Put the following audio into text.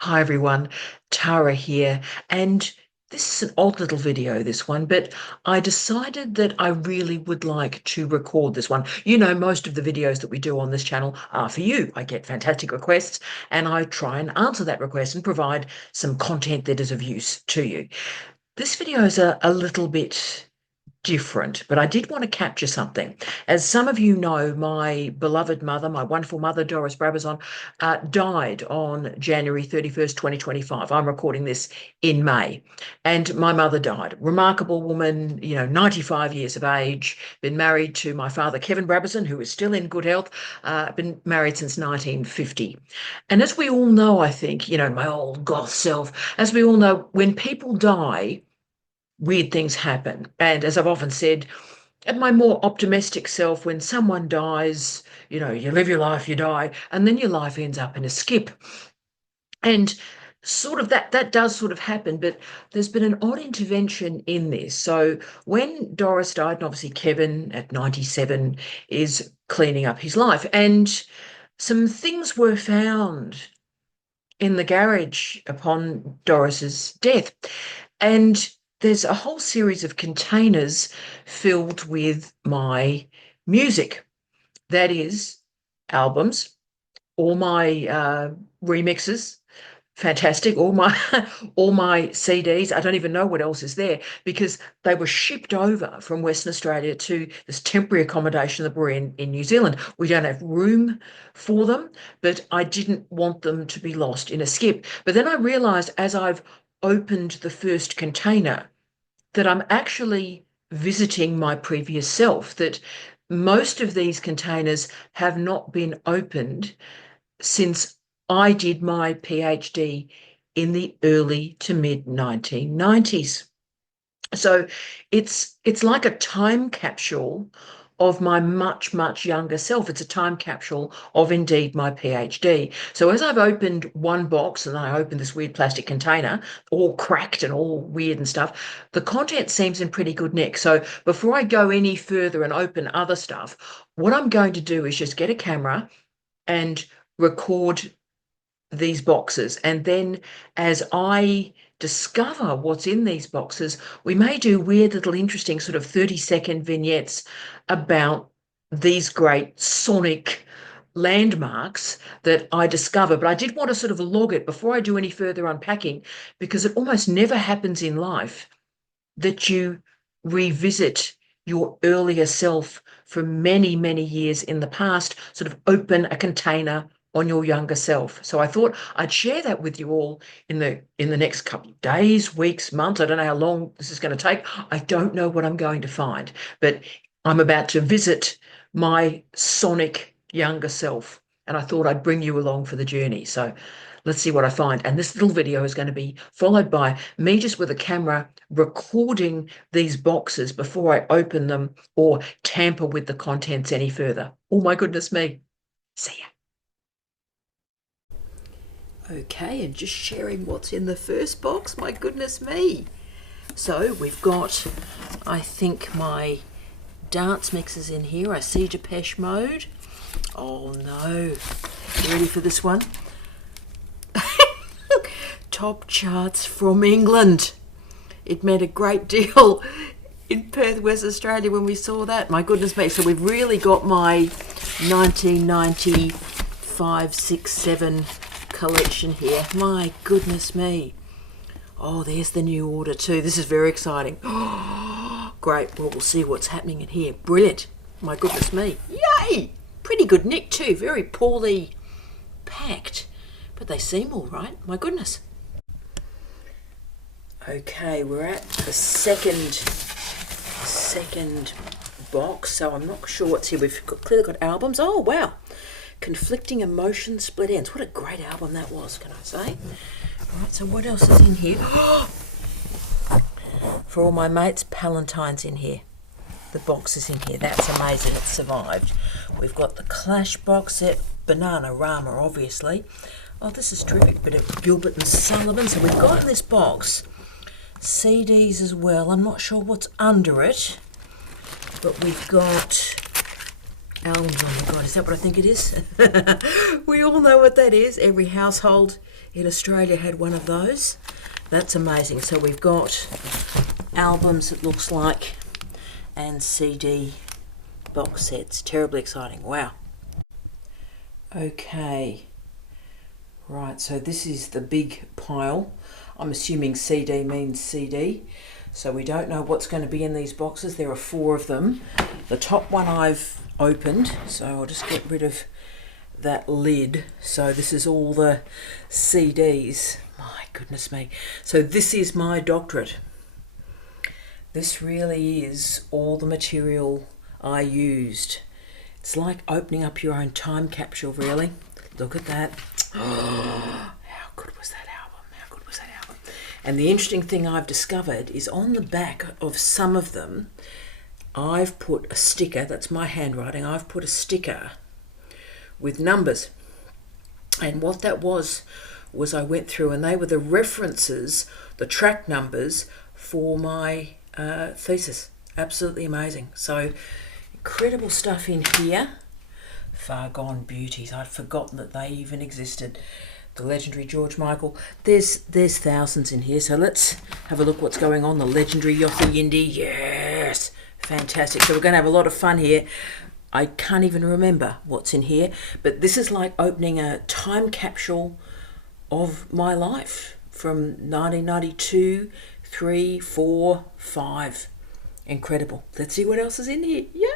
Hi everyone, Tara here, and this is an odd little video, this one, but I decided that I really would like to record this one. You know, most of the videos that we do on this channel are for you. I get fantastic requests and I try and answer that request and provide some content that is of use to you. This video is a little bit different, but I did want to capture something. As some of you know, my beloved mother, my wonderful mother, Doris Brabazon, died on January 31st, 2025. I'm recording this in May. And my mother died. Remarkable woman, 95 years of age, been married to my father, Kevin Brabazon, who is still in good health, been married since 1950. And as we all know, I think, my old goth self, as we all know, when people die, weird things happen. And as I've often said, at my more optimistic self, when someone dies, you live your life, you die, and then your life ends up in a skip. And sort of that does sort of happen, but there's been an odd intervention in this. So when Doris died, and obviously Kevin at 97 is cleaning up his life, and some things were found in the garage upon Doris's death. And there's a whole series of containers filled with my music. That is albums, all my remixes, fantastic, all my all my CDs. I don't even know what else is there because they were shipped over from Western Australia to this temporary accommodation that we're in New Zealand. We don't have room for them, but I didn't want them to be lost in a skip. But then I realized as I've opened the first container that I'm actually visiting my previous self, that most of these containers have not been opened since I did my PhD in the early to mid 1990s. So it's like a time capsule of my much, much younger self. It's a time capsule of indeed my PhD. So as I've opened one box and I opened this weird plastic container, all cracked and all weird and stuff, the content seems in pretty good nick. So before I go any further and open other stuff, what I'm going to do is just get a camera and record these boxes. And then as I discover what's in these boxes, we may do weird little interesting sort of 30-second vignettes about these great sonic landmarks that I discover. But I did want to sort of log it before I do any further unpacking, because it almost never happens in life that you revisit your earlier self from many, many years in the past, sort of open a container on your younger self. So I thought I'd share that with you all in the next couple of days, weeks, months. I don't know how long this is going to take. I don't know what I'm going to find, but I'm about to visit my sonic younger self, and I thought I'd bring you along for the journey. So let's see what I find. And this little video is going to be followed by me just with a camera recording these boxes before I open them or tamper with the contents any further. Oh my goodness me. See ya. Okay, and just sharing what's in the first box. My goodness me. So we've got, I think, my dance mixes in here. I see Depeche Mode. Oh no. You ready for this one? Top charts from England. It meant a great deal in Perth, West Australia when we saw that. My goodness me. So we've really got my 1995, 6, 7 collection here. My goodness me. Oh, there's the new order too. This is very exciting. Oh, great. Well, we'll see what's happening in here. Brilliant. My goodness me. Yay! Pretty good nick too. Very poorly packed, but they seem all right. My goodness. Okay, we're at the second box, so I'm not sure what's here. We've clearly got albums. Oh, wow. Conflicting Emotions, Split Ends. What a great album that was, can I say? All right, so what else is in here? For all my mates, Palentine's in here. The box is in here. That's amazing. It survived. We've got the Clash box set, Banana Rama, obviously. Oh, this is terrific. Bit of Gilbert and Sullivan. So we've got in this box CDs as well. I'm not sure what's under it, but we've got albums. Oh my God, is that what I think it is? We all know what that is. Every household in Australia had one of those. That's amazing. So we've got albums, it looks like, and CD box sets. Terribly exciting. Wow. Okay. Right, so this is the big pile. I'm assuming CD means CD. So we don't know what's going to be in these boxes. There are 4 of them. The top one I've opened, so I'll just get rid of that lid. So this is all the CDs. My goodness me. So this is my doctorate. This really is all the material I used. It's like opening up your own time capsule, really. Look at that. How good was that album? How good was that album? And the interesting thing I've discovered is on the back of some of them, I've put a sticker. That's my handwriting. I've put a sticker with numbers. And what that was I went through and they were the references, the track numbers for my thesis. Absolutely amazing. So incredible stuff in here. Far Gone Beauties. I'd forgotten that they even existed. The legendary George Michael. There's thousands in here. So let's have a look what's going on. The legendary Yothu Yindi. Yes. Fantastic. So we're going to have a lot of fun here. I can't even remember what's in here. But this is like opening a time capsule of my life from 1992, 3, 4, 5. Incredible. Let's see what else is in here. Yay!